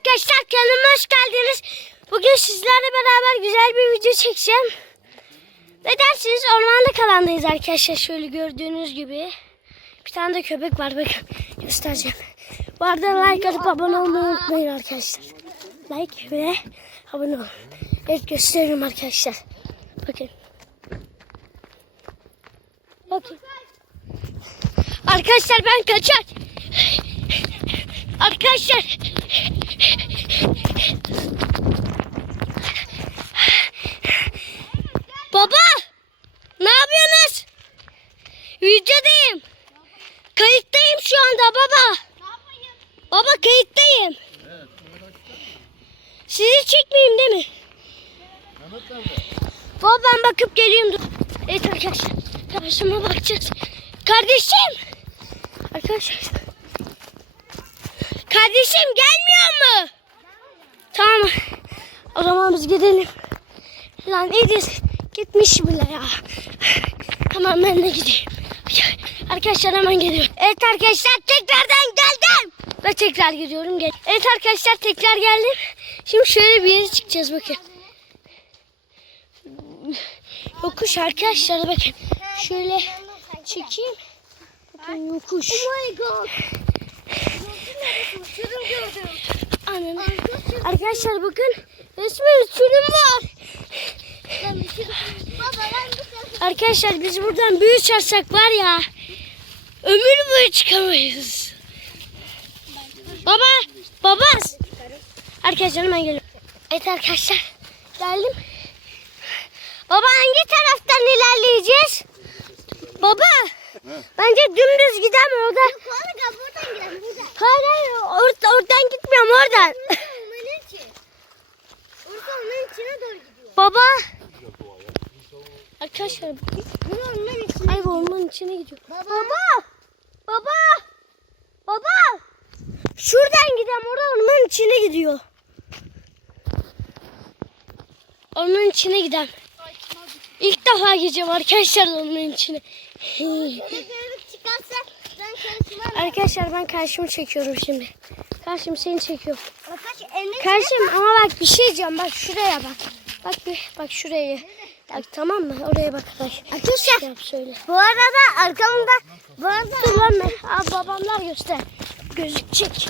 arkadaşlar kanalıma hoş geldiniz. Bugün sizlerle beraber güzel bir video çekeceğim. Ne dersiniz ormanlık alandayız arkadaşlar şöyle gördüğünüz gibi. Bir tane de köpek var bakın göstereceğim. Bu arada like atıp abone olmayı unutmayın arkadaşlar. Like ve abone olun. Evet gösteriyorum arkadaşlar. Bakın. Bakın. Arkadaşlar ben kaçar. Arkadaşlar. Baba. Ne yapıyorsunuz? Videodayım. Kayıttayım şu anda baba. Baba kayıttayım. Sizi çekmeyeyim değil mi? Baba ben bakıp. Dur. Evet arkadaşlar. Karşıma bakacağız. Kardeşim. Arkadaşlar. Kardeşim gelmiyor mu? Tamam. O zaman biz gidelim. Lan Edis gitmiş bile ya. Tamam ben de gideyim. Arkadaşlar hemen geliyorum. Evet arkadaşlar tekrardan geldim. Ve tekrar gidiyorum. Gel. Evet arkadaşlar tekrar geldim. Şimdi şöyle bir yere çıkacağız bakın. Yokuş arkadaşlar bakın. Şöyle çekeyim. Bakın yokuş. Oh my god. Arkadaşlar bakın. Resmen uçurum var. Ben bir şey ben bir Arkadaşlar biz buradan büyü çarsak var ya. Ömür boyu çıkamayız. Baba. Baba. Arkadaşlar hemen geliyorum. Evet arkadaşlar. Geldim. Baba hangi taraftan ilerleyeceğiz? Baba. Bence dümdüz gidelim orada. Kanka buradan gidelim buradan. Hayır hayır or- oradan gitmiyorum oradan. Ormanın içi. Ormanın içine doğru gidiyor. Baba. Arkadaşlar bakın. Bu ormanın içine. Ay bu ormanın içine gidiyor. Baba. Baba. Baba. Baba. Şuradan gidelim. Orada ormanın içine gidiyor. Ormanın içine gidelim. İlk defa gideceğim arkadaşlar ormanın içine. Arkadaşlar ben karşımı çekiyorum şimdi. Karşım seni eline Karşım ama bak bir şey diyeceğim. Bak şuraya bak. Bak bir bak şuraya. Bak tamam mı? Oraya bak. bak. Arkadaşlar. Yap söyle. Bu arada arkamda bu arada Dur lan be. Aa, babamlar göster. Gözükecek.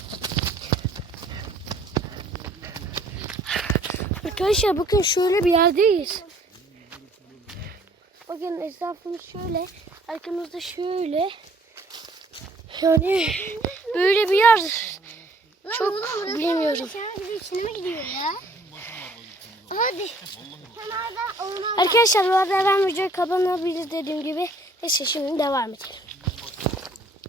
Arkadaşlar bakın şöyle bir yerdeyiz. Bakın etrafımız şöyle. Arkamızda şöyle. Yani böyle bir yer. Çok bilmiyorum. Sen içine mi gidiyor ya? Hadi. Kenarda. Arkadaşlar bu arada ben videoyu kapanabilir dediğim gibi. Neyse şimdi devam edelim.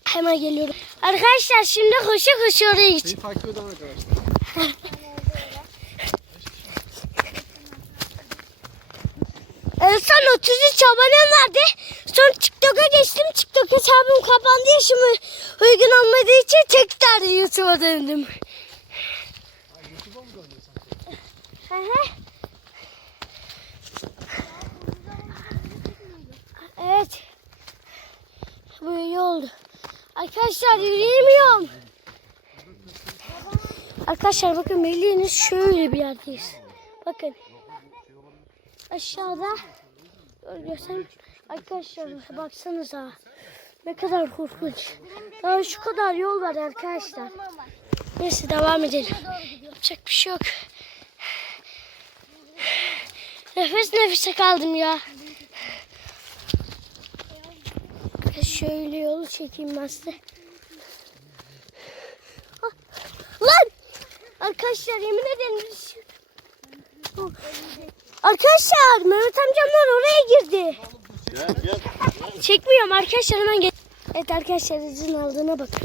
Hemen geliyorum. Arkadaşlar şimdi koşu koşu oraya gideceğim. Beni takip arkadaşlar. son 33 abonem vardı. Sonra TikTok'a geçtim. TikTok hesabım kapandı. Yaşımı uygun olmadığı için tekrar YouTube'a döndüm. Hı hı. evet. Bu iyi oldu. Arkadaşlar yürüyemiyorum. Arkadaşlar bakın bildiğiniz şöyle bir yerdeyiz. Bakın. Aşağıda görsem arkadaşlar baksanıza ne kadar korkunç. Daha şu kadar yol var arkadaşlar. Neyse devam edelim. Yapacak bir şey yok. Nefes nefese kaldım ya. Şöyle yolu çekeyim ben size. Ah, Lan! Arkadaşlar yemin ederim biz- Arkadaşlar Mehmet amcamlar oraya girdi. Gel gel. Çekmiyorum arkadaşlar hemen gel. Evet arkadaşlar izin aldığına bakın.